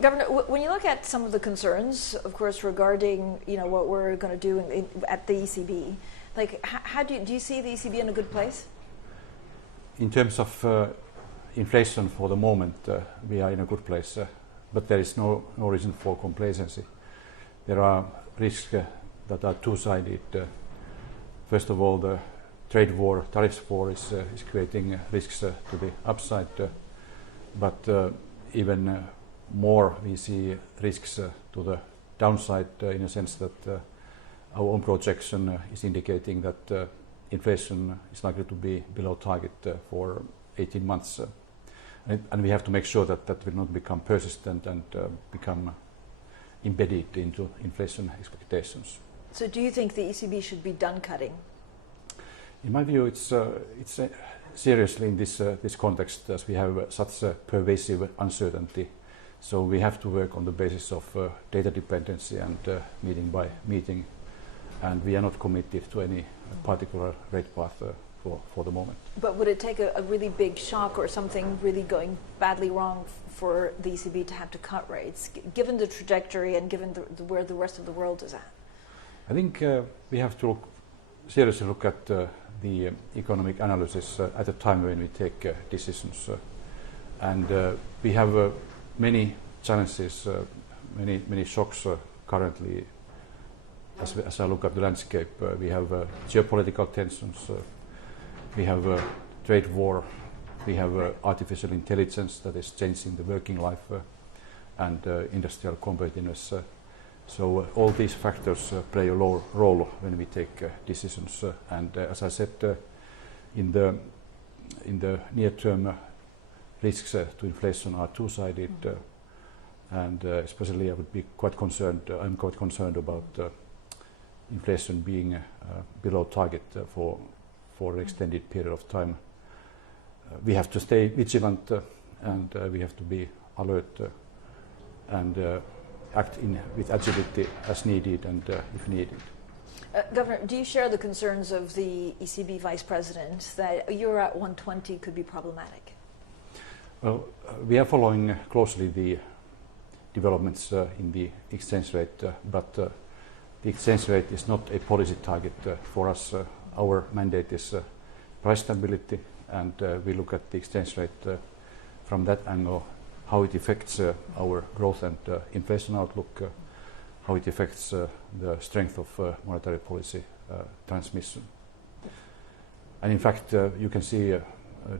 Governor, when you look at some of the concerns, of course, regarding what we're going to do at the ECB, like how do you see the ECB in a good place? In terms of inflation for the moment, we are in a good place, but there is no reason for complacency. There are risks that are two-sided. First of all, the trade war, tariffs war is creating risks to the upside, but even more we see risks to the downside in a sense that our own projection is indicating that inflation is likely to be below target for 18 months. And we have to make sure that that will not become persistent and become embedded into inflation expectations. So do you think the ECB should be done cutting? In my view, it's seriously in this context, as we have such a pervasive uncertainty. So we have to work on the basis of data dependency and meeting by meeting. And we are not committed to any particular rate path for the moment. But would it take a really big shock or something really going badly wrong for the ECB to have to cut rates, given the trajectory and given where the rest of the world is at? I think we have to seriously look at the economic analysis at a time when we take decisions. And we have many challenges, many shocks currently. As I look at the landscape, we have geopolitical tensions, we have a trade war, we have artificial intelligence that is changing the working life and industrial competitiveness. So all these factors play a role when we take decisions. And as I said, in the near term, risks to inflation are two-sided, and especially I would be quite concerned. I'm quite concerned about inflation being below target for an extended period of time. We have to stay vigilant and we have to be alert and act with agility as needed and if needed. Governor, do you share the concerns of the ECB Vice President that a euro at 120 could be problematic? Well, we are following closely the developments in the exchange rate, but the exchange rate is not a policy target for us. Our mandate is price stability, and we look at the exchange rate from that angle, how it affects our growth and inflation outlook, how it affects the strength of monetary policy transmission. And in fact, you can see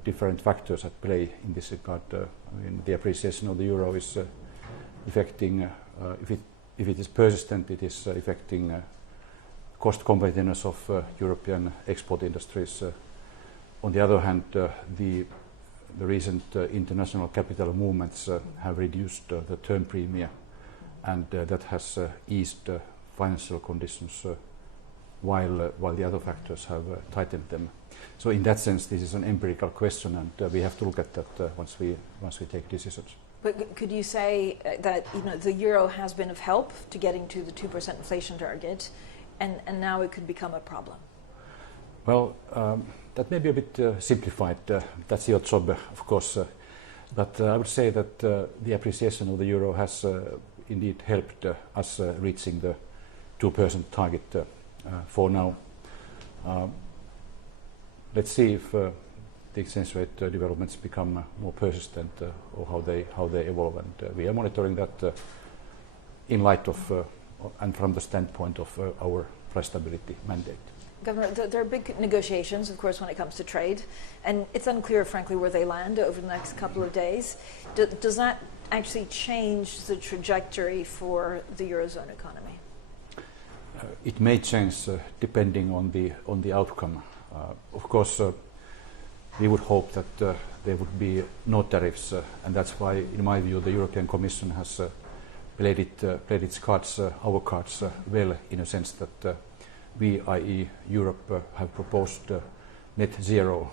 different factors at play in this regard. The appreciation of the euro is affecting, if it is persistent, it is affecting cost competitiveness of European export industries. On the other hand, the recent international capital movements have reduced the term premia, and that has eased financial conditions while the other factors have tightened them. So in that sense, this is an empirical question, and we have to look at that once we take decisions. But could you say that the euro has been of help to getting to the 2% inflation target, and now it could become a problem? Well, that may be a bit simplified. That's your job, of course. But I would say that the appreciation of the euro has indeed helped us reaching the 2% target for now. Let's see if the exchange rate developments become more persistent or how they evolve, and we are monitoring that in light of and from the standpoint of our price stability mandate. Governor, there are big negotiations, of course, when it comes to trade, and it's unclear, frankly, where they land over the next couple of days. Does that actually change the trajectory for the Eurozone economy? It may change depending on the outcome. Of course, we would hope that there would be no tariffs, and that's why, in my view, the European Commission has played its cards, our cards, well, in a sense that we, i.e. Europe, have proposed net zero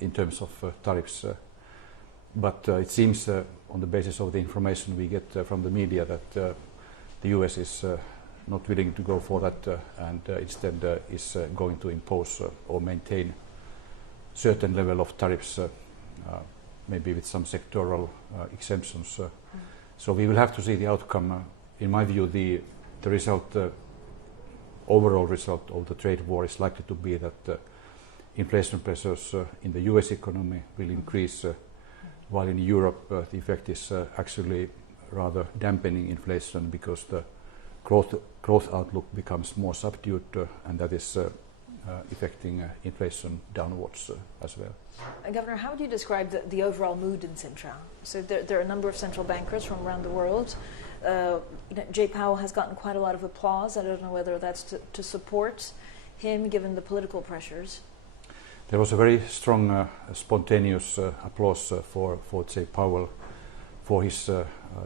in terms of tariffs. But it seems, on the basis of the information we get from the media, that the US is not willing to go for that and instead is going to impose or maintain certain level of tariffs, maybe with some sectoral exemptions. So we will have to see the outcome. In my view, the result, overall result of the trade war is likely to be that inflation pressures in the US economy will increase, while in Europe the effect is actually rather dampening inflation because the growth outlook becomes more subdued, and that is affecting inflation downwards as well. Governor, how would you describe the overall mood in Sintra? So there are a number of central bankers from around the world. Jay Powell has gotten quite a lot of applause. I don't know whether that's to support him given the political pressures. There was a very strong, spontaneous applause for Jay Powell for his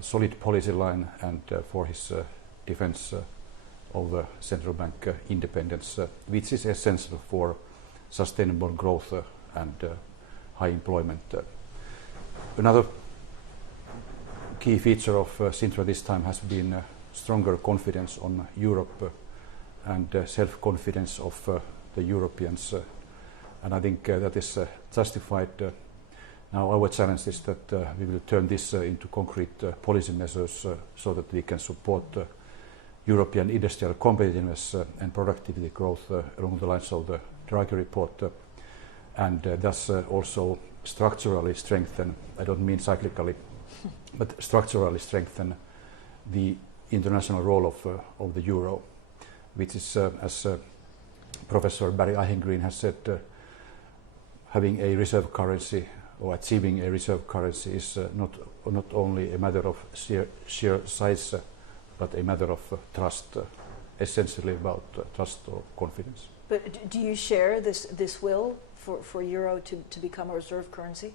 solid policy line and for his defense of central bank independence, which is essential for sustainable growth and high employment. Another key feature of Sintra this time has been stronger confidence on Europe and self-confidence of the Europeans, and I think that is justified. Now our challenge is that we will turn this into concrete policy measures so that we can support European industrial competitiveness and productivity growth along the lines of the Draghi report, and thus also structurally strengthen, I don't mean cyclically, but structurally strengthen the international role of the euro, which is, as Professor Barry Eichengreen has said, having a reserve currency or achieving a reserve currency is not only a matter of sheer size, but a matter of trust, essentially about trust or confidence. But do you share this will for euro to become a reserve currency?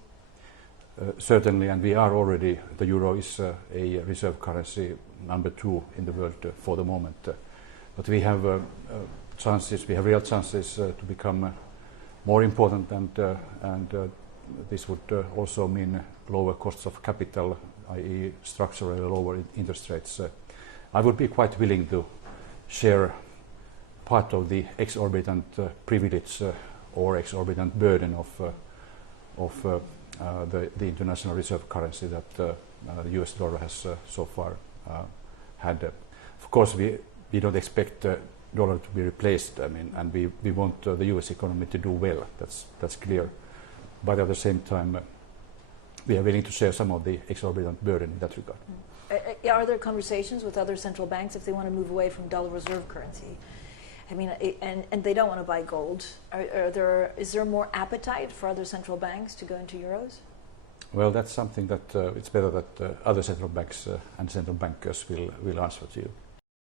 Certainly, and we are already, the euro is a reserve currency number 2 in the world for the moment. But we have real chances to become more important, and this would also mean lower costs of capital, i.e. structurally lower interest rates. I would be quite willing to share part of the exorbitant privilege or exorbitant burden of the international reserve currency that the US dollar has so far had. Of course, we don't expect the dollar to be replaced. I mean, and we want the US economy to do well. That's clear. But at the same time, we are willing to share some of the exorbitant burden in that regard. Are there conversations with other central banks if they want to move away from dollar reserve currency? I mean, and they don't want to buy gold. Is there more appetite for other central banks to go into euros? Well, that's something that it's better that other central banks and central bankers will answer to you.